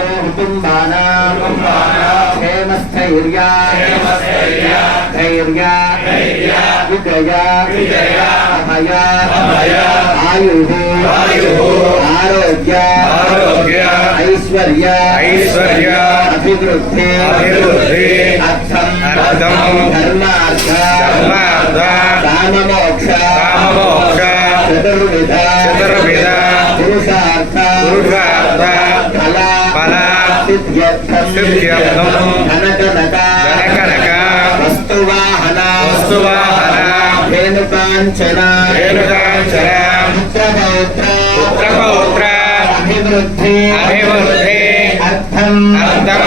कुटुम्बानां क्षेमस्थैर्या धैर्या विजया अभया आयुः आरोग्य ऐश्वर्य ऐश्वर्य अभिवृद्धि अभिवृद्धि अर्थम् अर्थम् धर्मार्थ धर्मार्थ काममोक्ष काममोक्ष चतुर्विध चतुर्विध पुरुषार्थ पुरुषार्थ వస్తువాహన వస్తువాహన రేణుకాంచన రేణుకాంచన పుత్రపౌత్ర పుత్రపౌత్ర అభివృద్ధి అర్థం అర్థం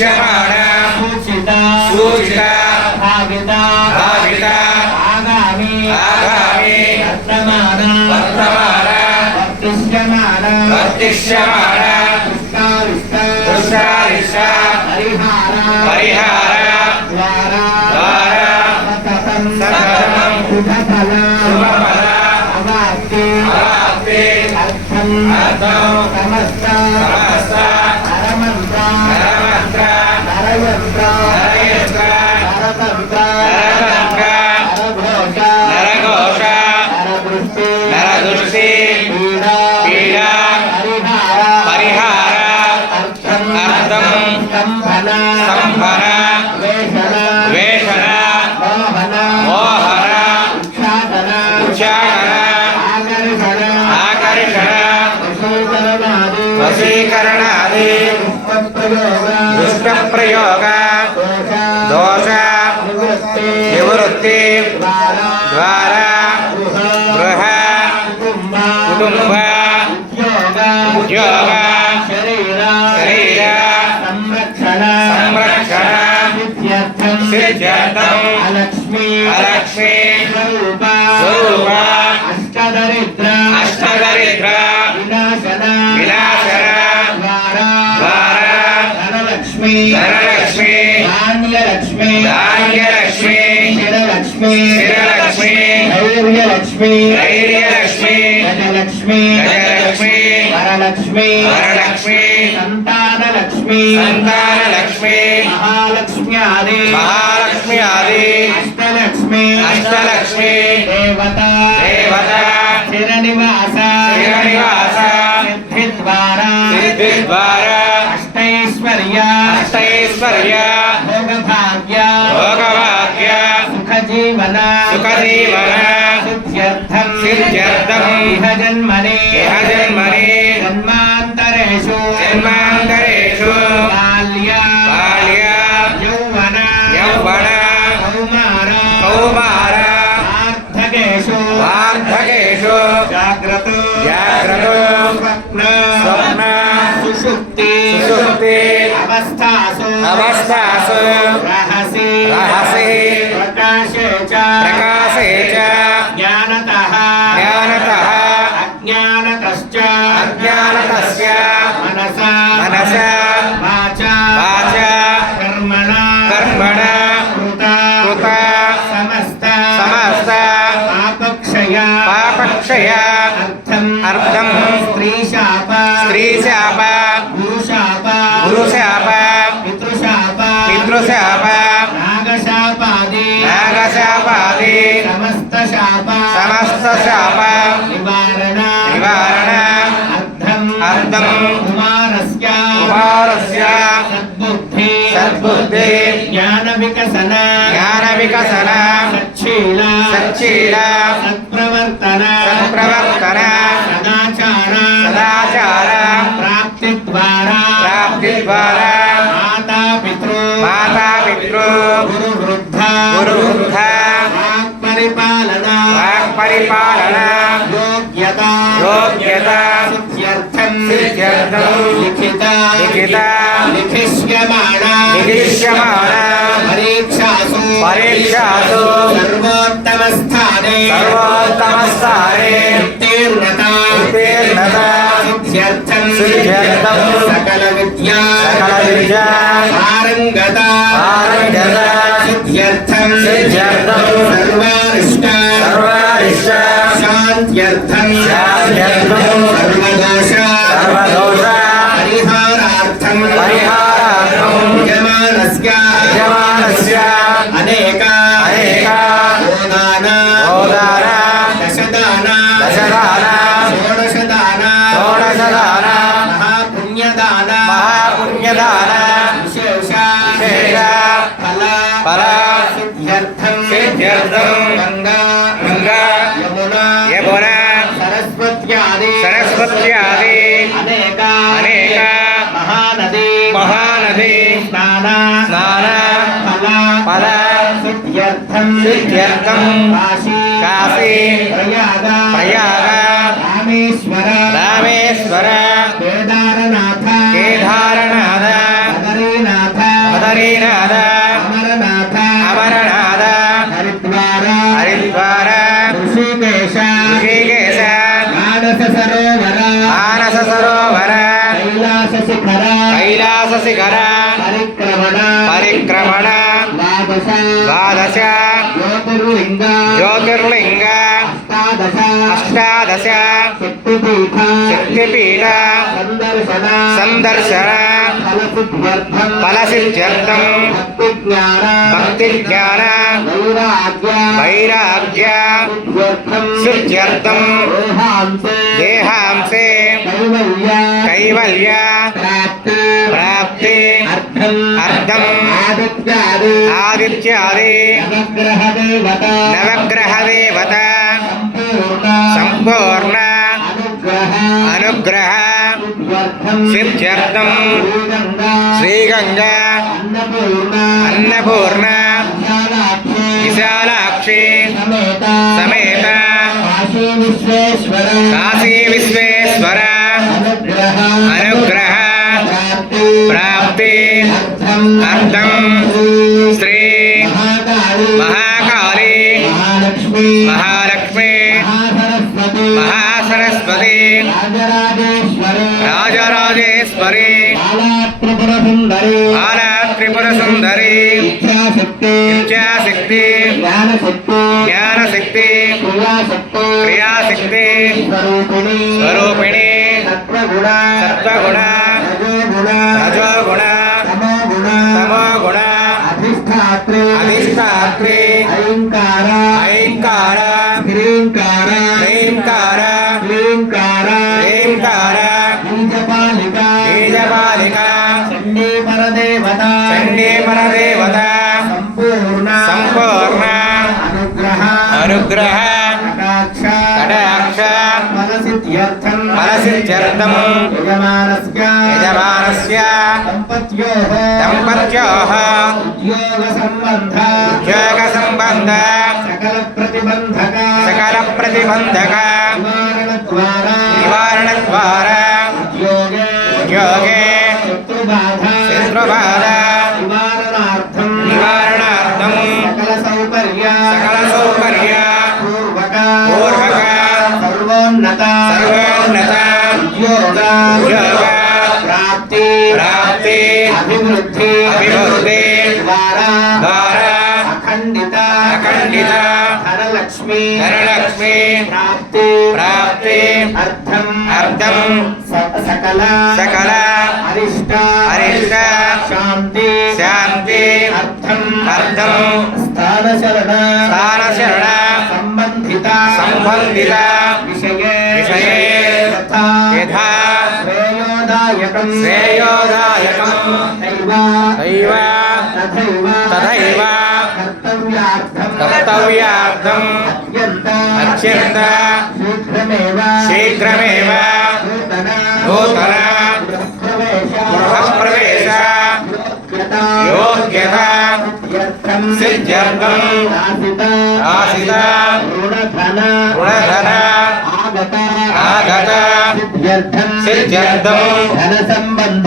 శరణ సూచిత సూచిత భావిత భావిత ఆగామి ఆగామి వర్తమాన వర్తమాన వర్తిష్యమాన వర్తిష్యమాన విస్తారిష్ట విస్తారిష్ట నివృత్తి ద్వారా గృహ కుటుంబ ఉద్యోగ శరీర సంరక్షణ సంరక్షణ సిద్ధ్యర్థం అలక్ష్మి అలక్ష్మి లక్ష్మి ధైర్య లక్ష్మి లక్ష్మి వరలక్ష్మి. సంతాన లక్ష్మి సంతాన లక్ష్మి మహాలక్ష్మి ఆది మహాలక్ష్మి ఆది అష్టలక్ష్మి. అష్టలక్ష్మి. దేవత. దేవత. చిర నివాస చిర నివాస సిద్ధి ద్వార సిద్ధి ద్వార అష్టైశ్వర్య. అష్టైశ్వర్య. శాప నివారణ. అర్థం కుమారస్య. కుమారస్య. సద్బుద్ధి. సద్బుద్ధి. జ్ఞాన వికసన జ్ఞాన వికసన సచ్చీల. సచ్చీల. సత్ప్రవర్తన. సత్ప్రవర్తన. సదాచార. సదాచార. ప్రాప్తి ద్వారా ప్రాప్తి ద్వారా మాతా పితృ మాతా పితృ గురు వృద్ధ గురు పరిపాలన? యోగ్యత. యోగ్యత. సిద్ధ్యర్థం సిద్ధ్యర్థం లిఖిత. లిఖిత. లిఖిష్యమాణ. నిరీక్ష్యమాణ పరీక్షాసు. పరీక్షాసు. సర్వోత్తమ స్థానే సర్వోత్తమస్థానే. ఉత్తీర్ణత. ఉత్తీర్ణత. సిద్ధ్యర్థం సిద్ధ్యర్థం సకల విద్యా. సకల విద్యా. పారంగత పారంగత సిద్ధ్యర్థం సిద్ధ్యర్థం సర్వారిష్ట. శాంత్యర్థం శాంత్యర్థం సర్వదోష సర్వదోష పరిహారార్థం పరిహారార్థం యజమానస్య యజమానస్య స్నాన స్నాన ఫల ఫల సిద్ధ్యర్థం సిద్ధ్యర్థం కాశీ కాశీ ప్రయాగ ప్రయాగ రామేశ్వర రామేశ్వర కేదారనాథ కేదారనాథ బదరీనాథ బదరీనాథ అమరనాథ అమరనాథ హరిద్వార హరిద్వార ఋషికేశ ఋషికేశ మానస సరోవర మానస సరోవర శిఖర కైలాస శిఖర పరిక్రమణ పరిక్రమణ ద్వాదశ ద్వాదశ జ్యోతిర్లింగ జ్యోతిర్లింగ అష్టాదశ అష్టాదశ శక్తిపీఠ శక్తిపీఠ సందర్శన సందర్శన ఫలసిద్ధ్యర్థం ఫలసిద్ధ్యర్థం భక్తి జ్ఞాన భక్తి జ్ఞాన వైరాగ్య వైరాగ్య సిద్ధ్యర్థం సిద్ధ్యర్థం దేహాంసే దేహాంసే కైవల్య. ప్రాప్తి. అర్థం. అర్థం. ఆదిత్యాది. నవగ్రహ దేవత నవగ్రహ దేవత సంపూర్ణ. అనుగ్రహ. సిద్ధ్యర్థం శ్రీగంగా. అన్నపూర్ణ. విశాలాక్షి. సమేత. కాశీ విశ్వేశ్వర. ప్రాప్తి అర్థం శ్రీ మహాకాళి మహాలక్ష్మి మహాసరస్వతి రాజరాజేశ్వరి బాలా త్రిపుర సుందరి విద్యాశక్తి జ్ఞానశక్తి క్రియాశక్తి స్వరూపిణి సత్వగుణ అధిష్టాత్రి అధిష్టాత్రి. ఐంకార ఫలసిద్ధ్యర్థం యజమానస్య దంపత్యోః ఉద్యోగ సంబంధ సకల ప్రతిబంధక సకల ప్రతిబంధక నివారణ ద్వారా ఉద్యోగే శత్రుబాధ శత్రుబాధ ప్రాప్తి ప్రాప్తి అభివృద్ధి అభివృద్ధి ద్వారా ద్వారా అఖండిత అఖండిత ధనలక్ష్మి ధనలక్ష్మి ప్రాప్తి ప్రాప్తి అర్థం అర్థం సకల సకల అరిష్ట అరిష్ట శాంతి శాంతి అర్థం అర్థం స్థాన శరణ స్థాన శరణ సంబంధిత సంబంధిత విషయే విషయే యథా యథా శ్రేయోదాయకం. శ్రేయోదాయకం. తైవ తైవ తథైవ. తథైవ. కర్తవ్యార్థం. కర్తవ్యార్థం. అత్యంత. అత్యంత. శీఘ్రమేవ. శీఘ్రమేవ. నూతన. గృహప్రవేశ. యోగ్యత. సిద్ధ్యర్థం. ఆసిత. ఆసిత. సిద్ధ్యర్థం ధన సంబంధ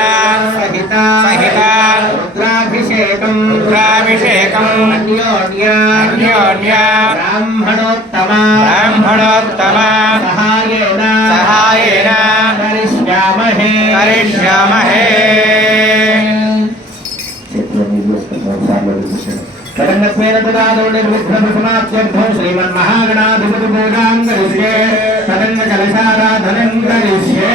అన్యోన్య బ్రాహ్మణోత్తమ బ్రాహ్మణోత్తమ సహాయేన సహాయేన కరిష్యామహే కరిష్యామహే తదంగత్వేన తదాదో నిర్విఘ్నం సమాప్త్యర్థం శ్రీమన్మహాగణాధిపతి పూజాం కరిష్యే తదంగ కలశారాధనం కరిష్యే